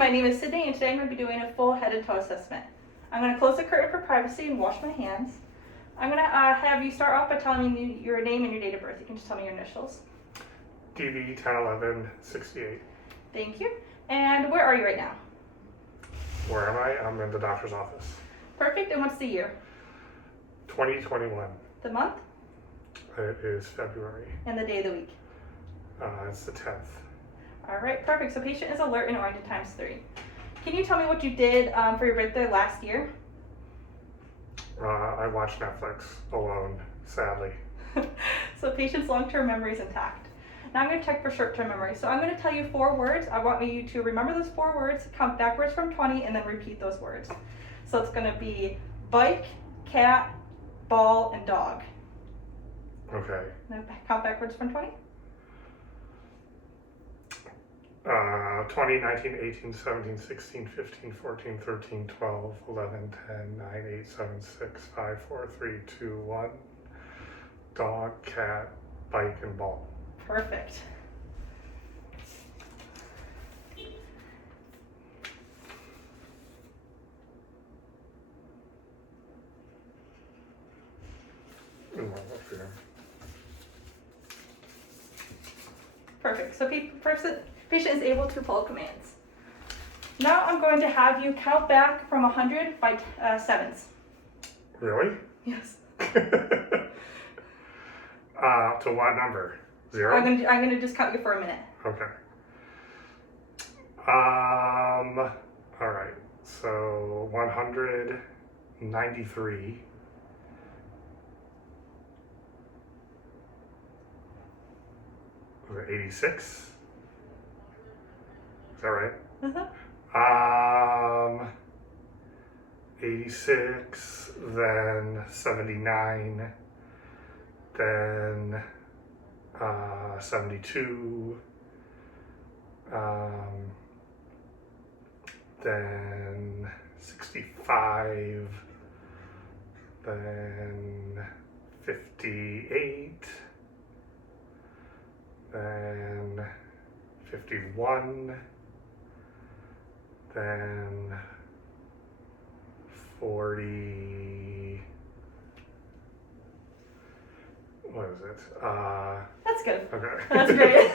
my name is Sydney, and today I'm going to be doing a full head and toe assessment. I'm going to close the curtain for privacy and wash my hands. I'm going to have you start off by telling me your name and your date of birth. You can just tell me your initials. DB 101168. Thank you. And where are you right now? Where am I? I'm in the doctor's office. Perfect. And what's the year? 2021. The month? It is February. And the day of the week? It's the 10th. All right, perfect. So patient is alert and oriented ×3. Can you tell me what you did for your birthday last year? I watched Netflix alone, sadly. So patient's long-term memory is intact. Now I'm going to check for short-term memory. So I'm going to tell you 4 words. I want you to remember those 4 words, count backwards from 20, and then repeat those words. So it's going to be bike, cat, ball, and dog. Okay. Now count backwards from 20. 20, 19, 18, 17, 16, 15, 14, 13, 12, 11, 10, 9, 8, 7, 6, 5, 4, 3, 2, 1. Dog, cat, bike, and ball. Perfect. Perfect. So patient is able to follow commands. Now I'm going to have you count back from 100 by 7s. Really? Yes. To what number? 0? I'm gonna just count you for a minute. Okay. All right. So 193. Was it 86? Is that right? Uh-huh. 86, then 79, then 72, then 65, then 58, then 51, then 40, what is it? That's good. Okay. That's great.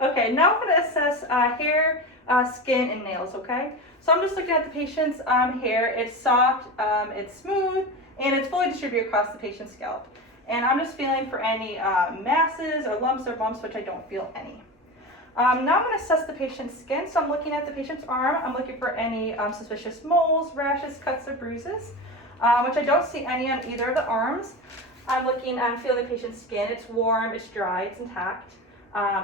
Okay, now I'm going to assess hair, skin, and nails, okay? So I'm just looking at the patient's hair. It's soft, it's smooth, and it's fully distributed across the patient's scalp. And I'm just feeling for any masses or lumps or bumps, which I don't feel any. Now I'm going to assess the patient's skin. So I'm looking at the patient's arm. I'm looking for any suspicious moles, rashes, cuts, or bruises, which I don't see any on either of the arms. I'm looking and feeling the patient's skin. It's warm, it's dry, it's intact.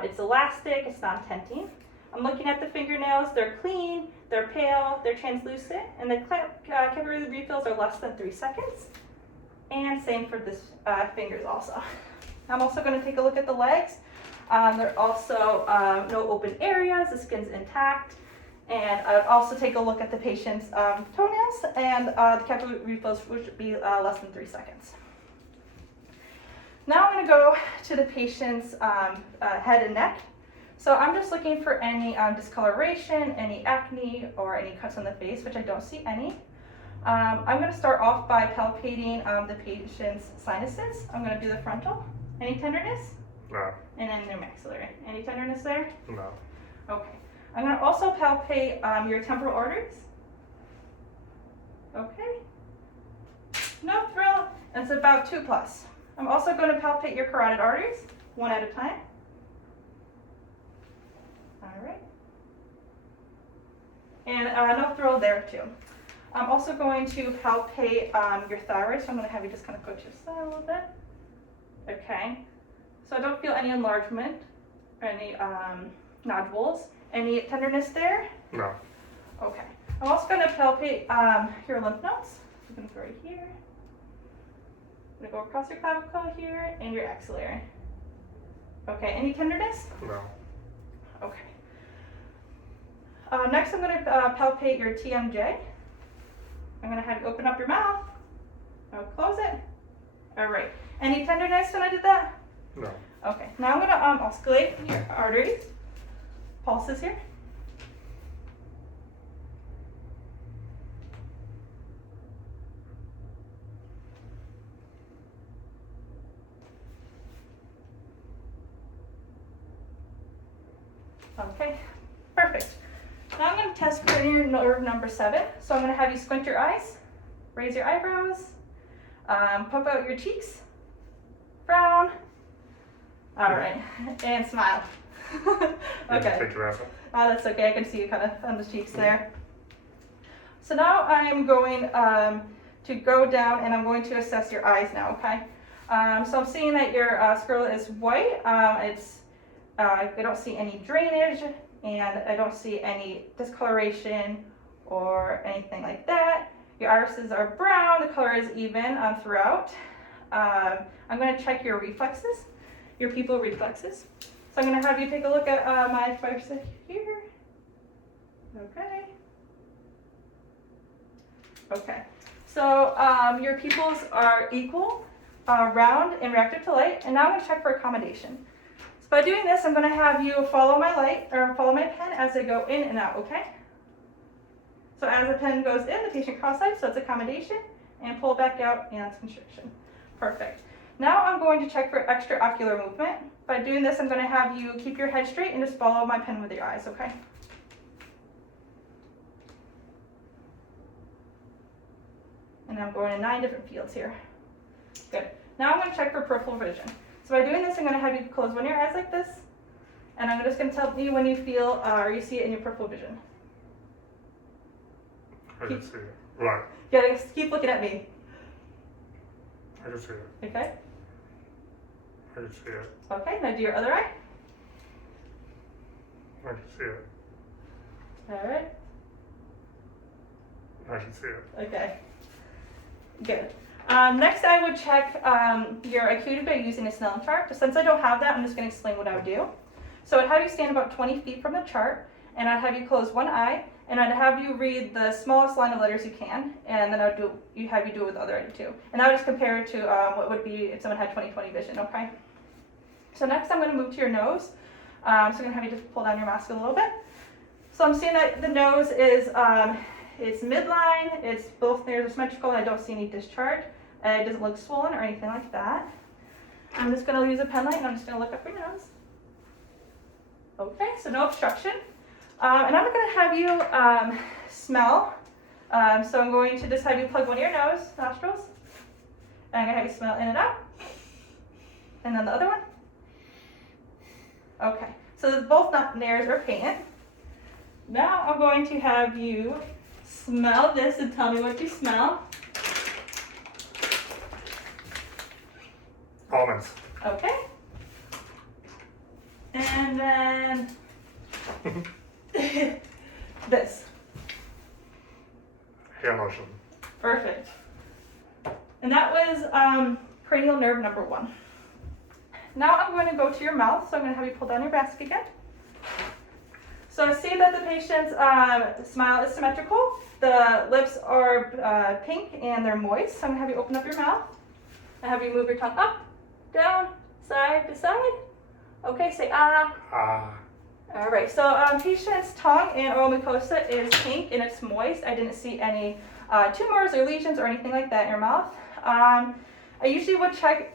It's elastic, it's non-tenting. I'm looking at the fingernails. They're clean, they're pale, they're translucent, and the capillary refills are less than 3 seconds. And same for this fingers also. I'm also going to take a look at the legs. There are also no open areas, the skin's intact. And I would also take a look at the patient's toenails, and the capillary refills would be less than 3 seconds. Now I'm going to go to the patient's head and neck. So I'm just looking for any discoloration, any acne, or any cuts on the face, which I don't see any. I'm going to start off by palpating the patient's sinuses. I'm going to do the frontal. Any tenderness? No. And then the maxillary. Any tenderness there? No. Okay. I'm going to also palpate your temporal arteries. Okay. No thrill. It's about 2+. I'm also going to palpate your carotid arteries, 1 at a time. All right. And no thrill there too. I'm also going to palpate your thyroid, so I'm going to have you just kind of coach your side a little bit. Okay. So I don't feel any enlargement or any nodules. Any tenderness there? No. Okay. I'm also going to palpate your lymph nodes. I'm going to go right here. I'm going to go across your clavicle here and your axillary. Okay. Any tenderness? No. Okay. Next, I'm going to palpate your TMJ. I'm going to have you open up your mouth. I'll close it. All right. Any tenderness when I did that? No. Okay. Now I'm going to osculate your arteries. Pulses here. Okay, perfect. Now I'm going to test cranial nerve number 7. So I'm going to have you squint your eyes, raise your eyebrows, pump out your cheeks, frown. All right, and smile. Okay. Take your ass up. Oh, that's okay. I can see you kind of on the cheeks there. So now I'm going to go down and I'm going to assess your eyes now, okay? So I'm seeing that your scroll is white. I don't see any drainage and I don't see any discoloration or anything like that. Your irises are brown. The color is even throughout. I'm going to check your reflexes, your pupil reflexes. So I'm going to have you take a look at my first here. Okay. Okay. So your pupils are equal, round, and reactive to light. And now I'm going to check for accommodation. So by doing this, I'm going to have you follow my light or follow my pen as they go in and out. Okay. So as the pen goes in, the patient cross-eyed, so it's accommodation, and pull back out, and it's constriction. Perfect. Now I'm going to check for extraocular movement. By doing this, I'm going to have you keep your head straight and just follow my pen with your eyes, okay? And I'm going in 9 different fields here. Good. Now I'm going to check for peripheral vision. So by doing this, I'm going to have you close one of your eyes like this, and I'm just going to tell you when you feel or you see it in your peripheral vision. I can see it. Right. You gotta keep looking at me. I can see it. Okay? I can see it. Okay, now do your other eye. I can see it. All right. I can see it. Okay. Good. Next, I would check your acuity by using a Snellen chart. But since I don't have that, I'm just going to explain what I would do. So I'd have you stand about 20 feet from the chart, and I'd have you close one eye, and I'd have you read the smallest line of letters you can, and then have you do it with the other eye too. And I would just compare it to what would be if someone had 20/20 vision, okay? So next I'm going to move to your nose. So I'm going to have you just pull down your mask a little bit. So I'm seeing that the nose is it's midline, it's both nares are symmetrical, and I don't see any discharge. It doesn't look swollen or anything like that. I'm just going to use a pen light and I'm just going to look up your nose. Okay, so no obstruction. And I'm going to have you smell. So I'm going to just have you plug one of your nostrils. And I'm going to have you smell in and out. And then the other one. Okay, so both nares are painted. Now I'm going to have you smell this and tell me what you smell. Almonds. Okay. And then this. Hand lotion. Perfect. And that was cranial nerve number 1. Now I'm going to go to your mouth, so I'm going to have you pull down your mask again. So I see that the patient's smile is symmetrical. The lips are pink and they're moist. So I'm going to have you open up your mouth and have you move your tongue up, down, side to side. Okay, say ah. Ah. All right, so patient's tongue and oral mucosa is pink and it's moist. I didn't see any tumors or lesions or anything like that in your mouth. I usually would check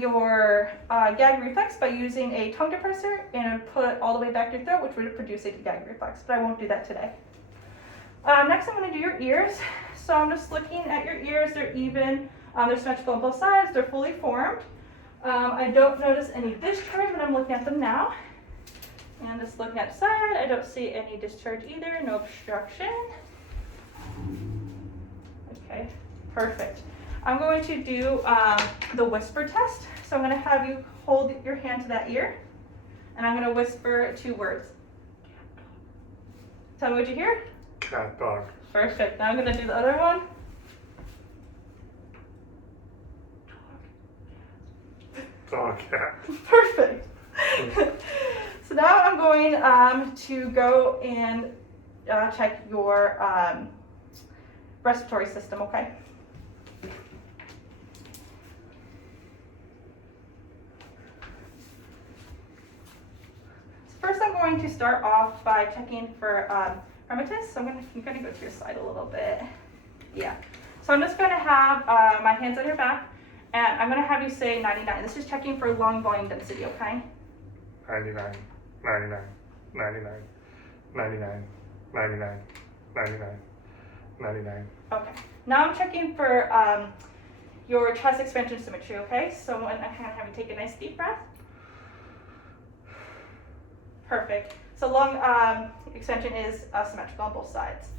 your gag reflex by using a tongue depressor and put it all the way back to your throat, which would produce a gag reflex, but I won't do that today. Next, I'm going to do your ears. So I'm just looking at your ears. They're even, they're symmetrical on both sides. They're fully formed. I don't notice any discharge when I'm looking at them now. And just looking at the side, I don't see any discharge either, no obstruction. Okay, perfect. I'm going to do the whisper test. So I'm going to have you hold your hand to that ear, and I'm going to whisper 2 words. Tell me what you hear. Cat, dog. Perfect. Now I'm going to do the other one. Dog, cat. Perfect. So now I'm going to go and check your respiratory system, okay? So first I'm going to start off by checking for rheumatism. So I'm going to go to your side a little bit. Yeah. So I'm just going to have my hands on your back, and I'm going to have you say 99. This is checking for lung volume density, okay? 99. 99. 99, 99, 99, 99, 99. Okay. Now I'm checking for your chest expansion symmetry, okay? So I'm gonna kind of have you take a nice deep breath. Perfect. So lung extension is symmetrical on both sides.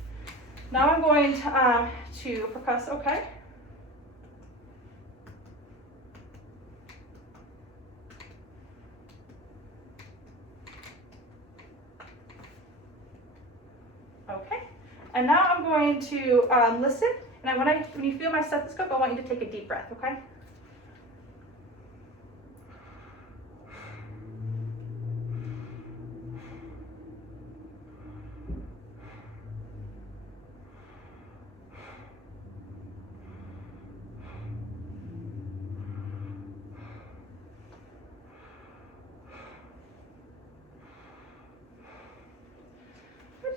Now I'm going to percuss, okay? Okay. And now I'm going to listen, and when you feel my stethoscope, I want you to take a deep breath, okay?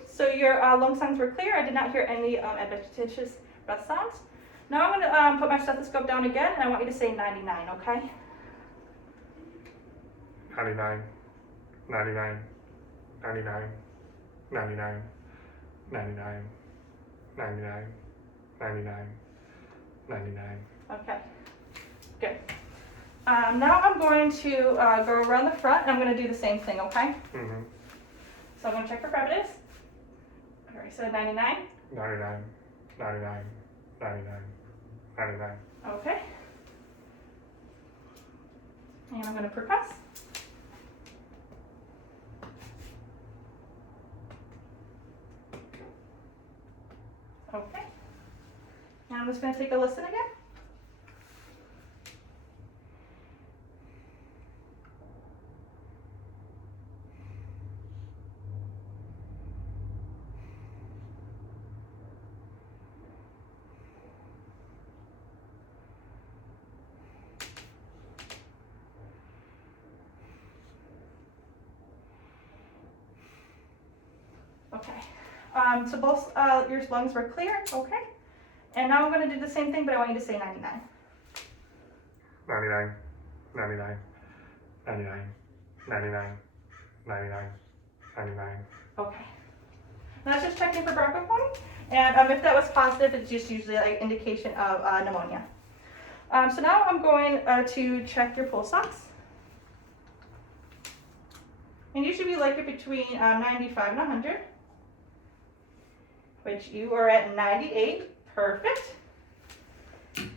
So your lung sounds were clear. I did not hear any adventitious breath sounds. Now I'm going to put my stethoscope down again, and I want you to say 99, okay? 99, 99, 99, 99, 99, 99, 99, 99. Okay, good. Now I'm going to go around the front, and I'm going to do the same thing, okay? Mm-hmm. So I'm going to check for brevities. Okay, so 99. 99, 99, 99, 99. Okay. And I'm going to percuss. Okay. And I'm just going to take a listen again. Okay. So both your lungs were clear. Okay. And now I'm going to do the same thing, but I want you to say 99. 99, 99, 99, 99, 99, 99. Okay. Now that's just checking for bronchophony. And if that was positive, it's just usually like indication of pneumonia. So now I'm going to check your pulse ox. And you should be like it between 95 and 100, which you are at 98. Perfect. And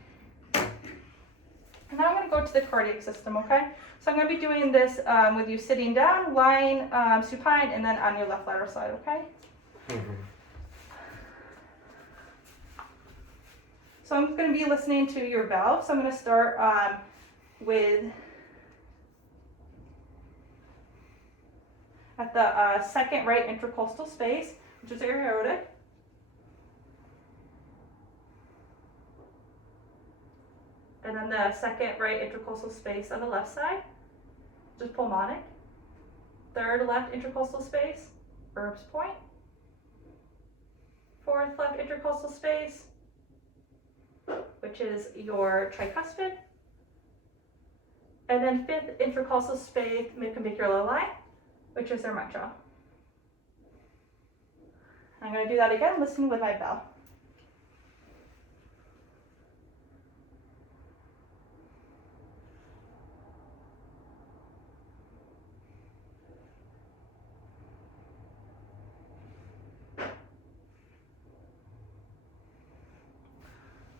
now I'm going to go to the cardiac system, okay? So I'm going to be doing this with you sitting down, lying supine, and then on your left lateral side, okay? Mm-hmm. So I'm going to be listening to your valve. So I'm going to start with at the second right intercostal space, which is aortic. And then the second right intercostal space on the left side, just pulmonic. Third left intercostal space, Erb's point. Fourth left intercostal space, which is your tricuspid. And then fifth intercostal space, midclavicular line, which is their mitral. I'm going to do that again, listen with my bell.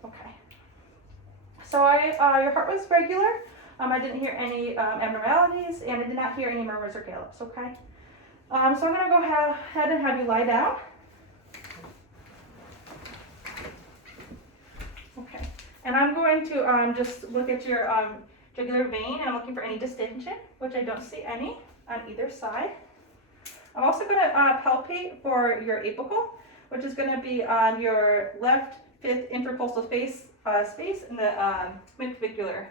Okay. So your heart was regular. I didn't hear any abnormalities, and I did not hear any murmurs or gallops, okay? So I'm going to go ahead and have you lie down. Okay. And I'm going to just look at your jugular vein, and I'm looking for any distension, which I don't see any on either side. I'm also going to palpate for your apical, which is going to be on your left fifth intercostal space in the midclavicular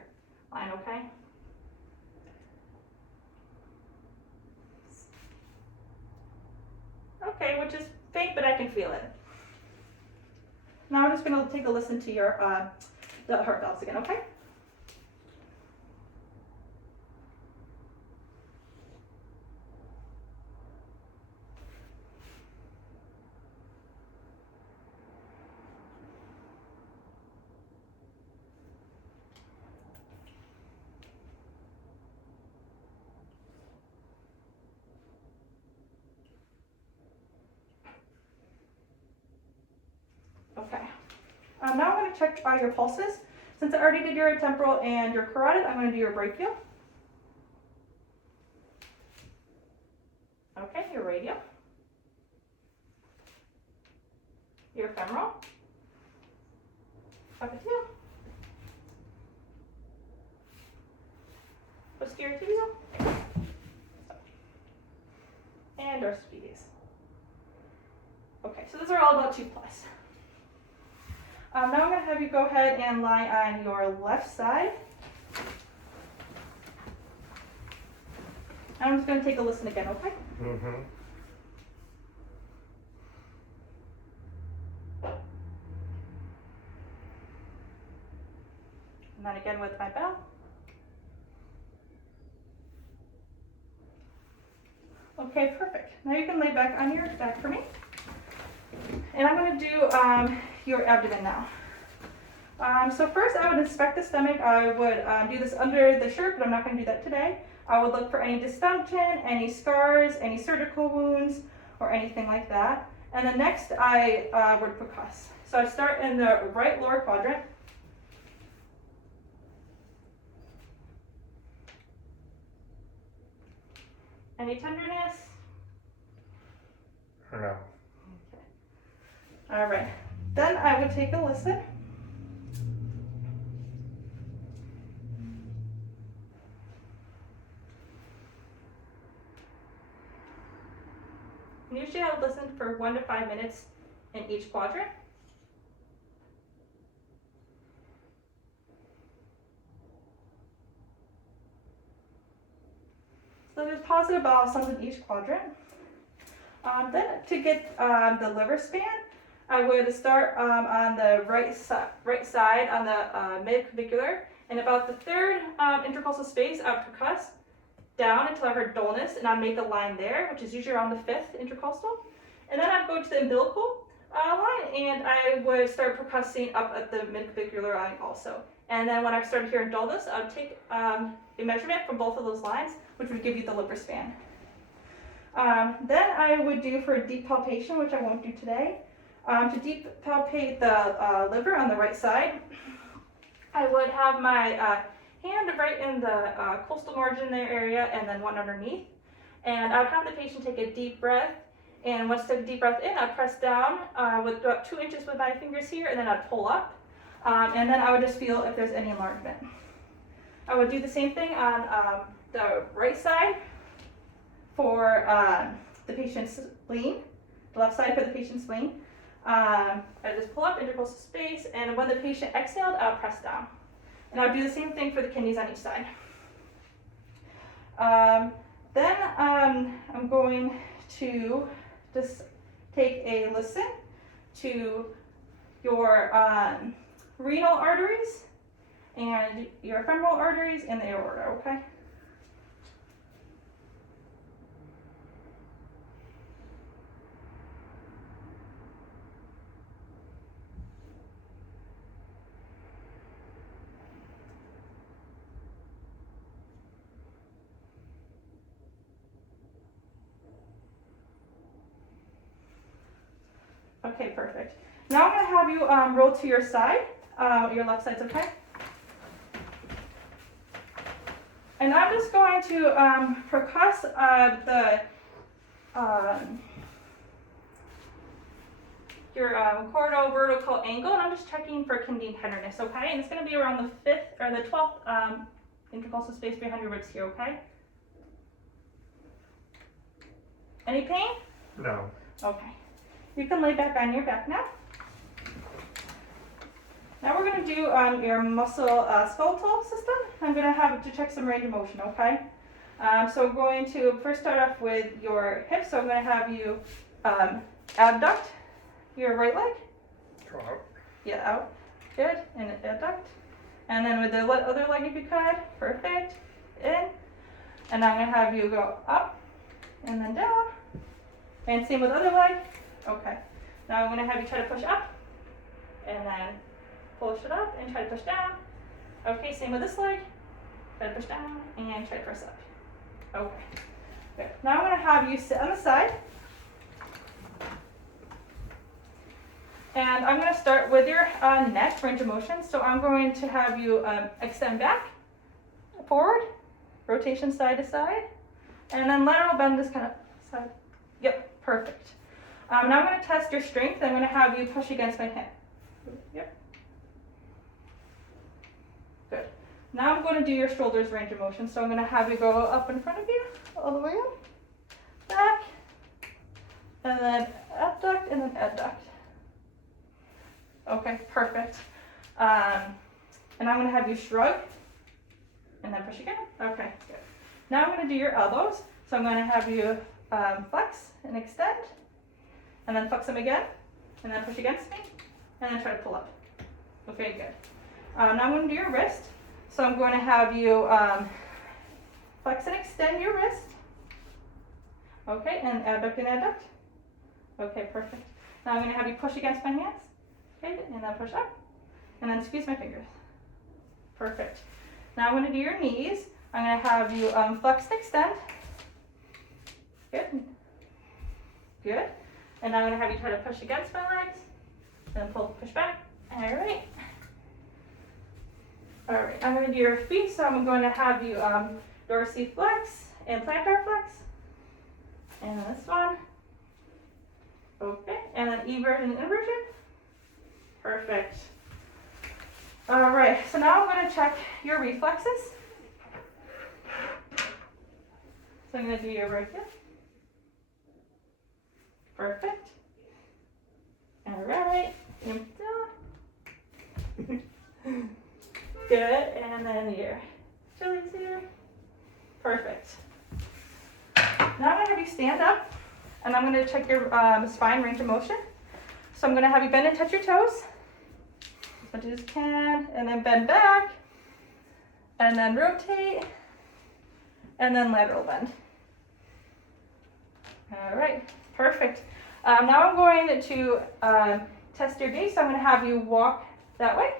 line, okay? Okay, which is faint, but I can feel it. Now I'm just going to take a listen to your the heart valves again, okay? Now I'm going to check your pulses. Since I already did your temporal and your carotid, I'm going to do your brachial. Okay, your radial. Your femoral. Popliteal. Posterior tibial. And dorsal medius. Okay, so those are all about 2+. Now I'm going to have you go ahead and lie on your left side. I'm just going to take a listen again, okay? Mm-hmm. And then again with my bell. Okay, perfect. Now you can lay back on your back for me. And I'm going to do your abdomen now. So first I would inspect the stomach. I would do this under the shirt, but I'm not going to do that today. I would look for any distension, any scars, any surgical wounds, or anything like that. And then next I would percuss. So I'd start in the right lower quadrant. Any tenderness? No. Okay. All right. Then I would take a listen. Usually I would listen for 1 to 5 minutes in each quadrant. So there's positive bowel sounds in each quadrant. Then to get the liver span, I would start on the right side on the mid-clavicular, and about the third intercostal space, I would percuss down until I heard dullness, and I'd make a line there, which is usually around the 5th intercostal. And then I'd go to the umbilical line, and I would start percussing up at the mid-clavicular line also. And then when I started hearing dullness, I would take a measurement from both of those lines, which would give you the liver span. Then I would do for a deep palpation, which I won't do today. To deep palpate the liver on the right side, I would have my hand right in the coastal margin there area, and then one underneath. And I would have the patient take a deep breath, and once I took a deep breath in, I'd press down with about 2 inches with my fingers here, and then I'd pull up. And then I would just feel if there's any enlargement. I would do the same thing on the right side for the patient's spleen, the left side for the patient's spleen. I just pull up intercostal space, and when the patient exhaled, I would press down. And I would do the same thing for the kidneys on each side. Then I'm going to just take a listen to your renal arteries and your femoral arteries and the aorta, okay? Okay, perfect. Now I'm going to have you roll to your side, your left side's okay. And I'm just going to percuss your cordovertical angle, and I'm just checking for kidney tenderness, okay? And it's going to be around the 5th or the 12th intercostal space behind your ribs here, okay? Any pain? No. Okay. You can lay back on your back now. Now we're going to do your muscle skeletal system. I'm going to have to check some range of motion, okay? So we're going to first start off with your hips. So I'm going to have you abduct your right leg. Draw out. Yeah, out. Good. And abduct. And then with the other leg if you could. Perfect. In. And I'm going to have you go up and then down. And same with the other leg. Okay. Now I'm going to have you try to push up. And then push it up and try to push down. Okay, same with this leg. Try to push down and try to press up. Okay. Good. Now I'm going to have you sit on the side. And And I'm going to start with your neck range of motion. So I'm going to have you extend back, forward, rotation side to side, and then lateral bend is kind of side. Yep, perfect. Now I'm going to test your strength. I'm going to have you push against my hand. Yep. Good. Now I'm going to do your shoulders range of motion. So I'm going to have you go up in front of you, all the way up, back, and then abduct, and then adduct. Okay, perfect. And I'm going to have you shrug, and then push again. Okay, good. Now I'm going to do your elbows. So I'm going to have you flex and extend, and then flex them again, and then push against me, and then try to pull up. Okay, good. Now I'm going to do your wrist. So I'm going to have you flex and extend your wrist. Okay, and abduct and adduct. Okay, perfect. Now I'm going to have you push against my hands. Okay, and then push up, and then squeeze my fingers. Perfect. Now I'm going to do your knees. I'm going to have you flex and extend. Good. Good. And now I'm going to have you try to push against my legs, and push back. All right. All right, I'm going to do your feet, so I'm going to have you dorsiflex and plantar flex. And then this one. Okay, and then eversion and inversion. Perfect. All right, so now I'm going to check your reflexes. So I'm going to do your right here. Perfect. All right, good, and then your shoulders here. Perfect. Now I'm going to have you stand up, and I'm going to check your spine range of motion. So I'm going to have you bend and touch your toes as much as you can, and then bend back, and then rotate, and then lateral bend. All right, perfect. Now I'm going to test your gait, so I'm going to have you walk that way.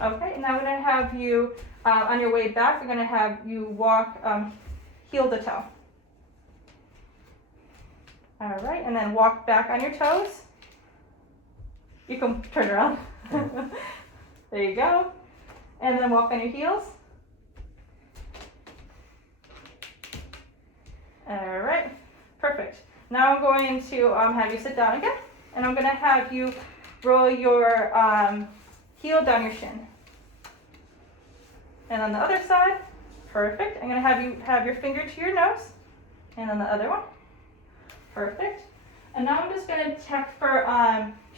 Okay, and now I'm going to have you, on your way back, I'm going to have you walk heel to toe. All right, and then walk back on your toes. You can turn around. There you go. And then walk on your heels. All right, perfect. Now I'm going to have you sit down again, and I'm going to have you roll your heel down your shin. And on the other side, perfect. I'm going to have you have your finger to your nose, and on the other one, perfect. And now I'm just going to check for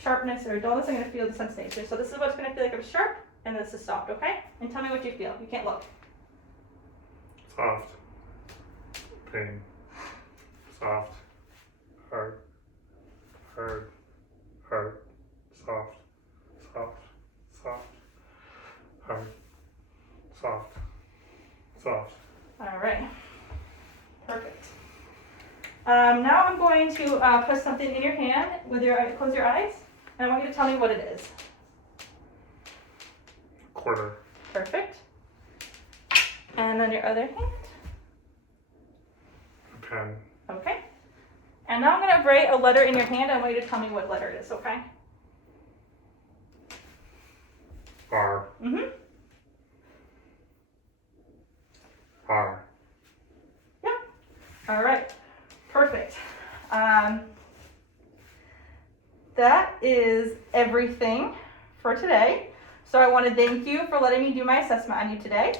sharpness or dullness. I'm going to feel the sensation. So this is what's going to feel like it's sharp, and this is soft, okay? And tell me what you feel. You can't look. Soft. Pain. Soft. Hard. Hard. Hard. Soft. Soft. Soft. Hard. Soft. Soft. All right. Perfect. Now I'm going to put something in your hand with your close your eyes, and I want you to tell me what it is. Quarter. Perfect. And then your other hand. A pen. Okay. And now I'm going to write a letter in your hand. I want you to tell me what letter it is, okay? R. Mm-hmm. R. Yep. All right. Perfect. That is everything for today. So I want to thank you for letting me do my assessment on you today.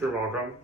You're welcome.